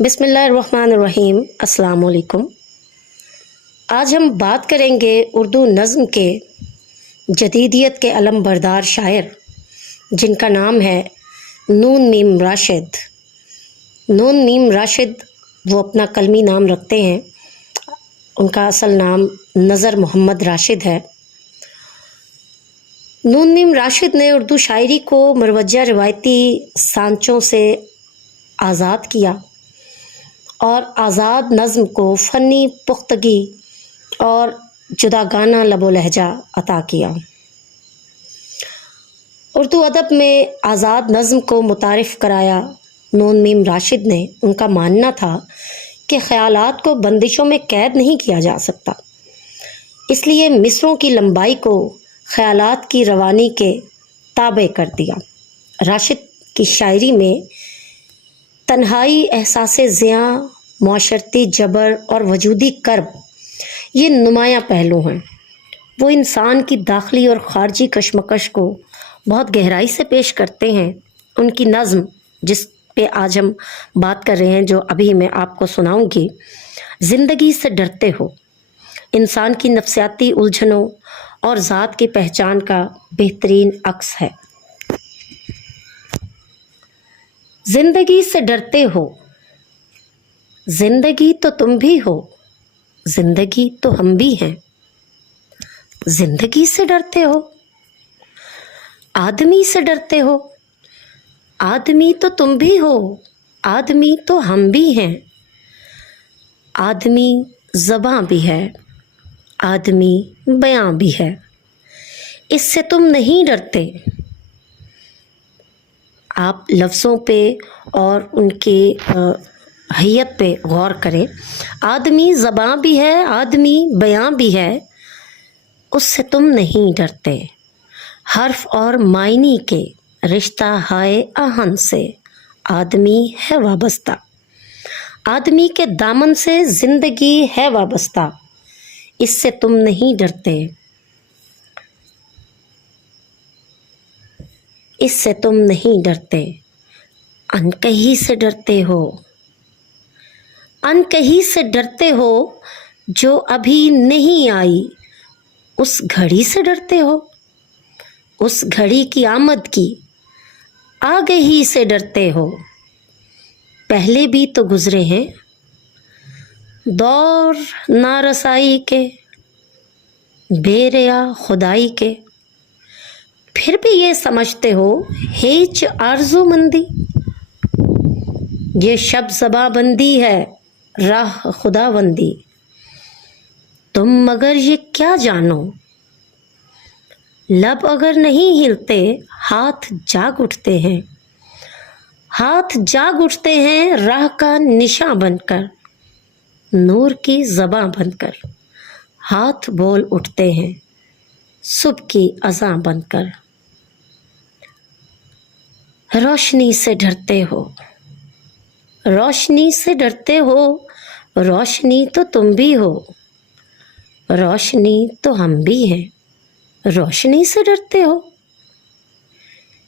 बिस्मिल्लाहिर्रहमानिर्रहीम। अस्सलाम वालेकुम। आज हम बात करेंगे उर्दू नज़्म के जदीदियत के अलम बरदार शायर जिनका नाम है नून मीम राशिद। नून मीम राशिद वो अपना कलमी नाम रखते हैं, उनका असल नाम नज़र मोहम्मद राशिद है। नून मीम राशिद ने उर्दू शायरी को मरवजा रिवायती सांचों से आज़ाद किया और आज़ाद नज़्म को फ़नी पुख्तगी और जुदागाना लबो लहजा अता किया। उर्दू अदब में आज़ाद नज़्म को मुतारिफ़ कराया नून मीम राशिद ने। उनका मानना था कि ख़यालात को बंदिशों में कैद नहीं किया जा सकता, इसलिए मिसरों की लंबाई को ख़यालात की रवानी के ताबे कर दिया। राशिद की शायरी में तन्हाई, एहसास ज़िया, मुआशरती जबर और वजूदी कर्ब ये नुमायाँ पहलू हैं। वो इंसान की दाखिली और ख़ारजी कशमकश को बहुत गहराई से पेश करते हैं। उनकी नज़्म जिस पे आज हम बात कर रहे हैं, जो अभी मैं आपको सुनाऊंगी, ज़िंदगी से डरते हो, इंसान की नफ्सियाती उलझनों और ज़ात की पहचान का बेहतरीन अक्स है। ज़िंदगी से डरते हो, ज़िंदगी तो तुम भी हो, ज़िंदगी तो हम भी हैं। ज़िंदगी से डरते हो, आदमी से डरते हो, आदमी तो तुम भी हो, आदमी तो हम भी हैं। आदमी ज़बां भी है, आदमी बयां भी है, इससे तुम नहीं डरते। आप लफ्ज़ों पे और उनके हैयत पे गौर करें। आदमी ज़बां भी है, आदमी बयां भी है, उससे तुम नहीं डरते। हर्फ और मायनी के रिश्ता हाय आहन से आदमी है वाबस्ता। आदमी के दामन से ज़िंदगी है वाबस्ता, इससे तुम नहीं डरते। इससे तुम नहीं डरते। अनकही से डरते हो, अनकही से डरते हो, जो अभी नहीं आई उस घड़ी से डरते हो। उस घड़ी की आमद की आगही से डरते हो। पहले भी तो गुजरे हैं दौर नारसाई के, बेरिया खुदाई के, फिर भी ये समझते हो हेच आरज़ूमंदी। ये शब ज़बाबंदी है, राह खुदाबंदी। तुम मगर ये क्या जानो, लब अगर नहीं हिलते हाथ जाग उठते हैं। हाथ जाग उठते हैं राह का निशान बनकर, नूर की ज़बां बनकर। हाथ बोल उठते हैं सुबह की अज़ां बनकर। रोशनी से डरते हो, रोशनी से डरते हो, रोशनी तो तुम भी हो, रोशनी तो हम भी हैं। रोशनी से डरते हो।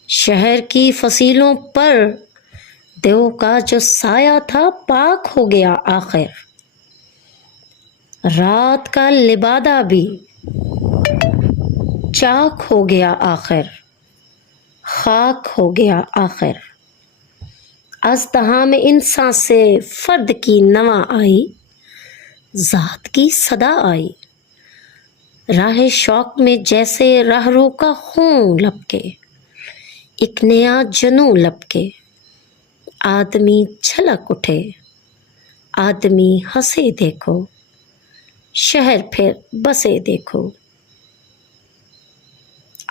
शहर की फसीलों पर देव का जो साया था पाक हो गया आखिर। रात का लिबादा भी चाक हो गया आखिर, खाक हो गया आखिर। अज़दहा में इंसान से फर्द की नवा आई, ज़ात की सदा आई। राह शौक में जैसे राहरो का खून लपके, एक नया जनू लपके। आदमी छलक उठे, आदमी हंसे देखो, शहर फिर बसे देखो।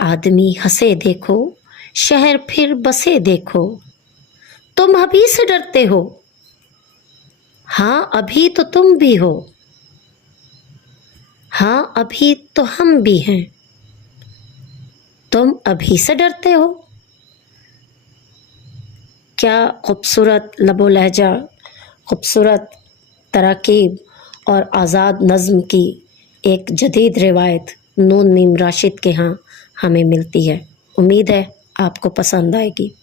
आदमी हंसे देखो, शहर फिर बसे देखो। तुम अभी से डरते हो, हाँ अभी तो तुम भी हो, हाँ अभी तो हम भी हैं। तुम अभी से डरते हो। क्या खूबसूरत लबो लहजा, खूबसूरत तराकीब और आज़ाद नज़्म की एक जदीद रिवायत नून मीम राशिद के यहाँ हमें मिलती है। उम्मीद है आपको पसंद आएगी।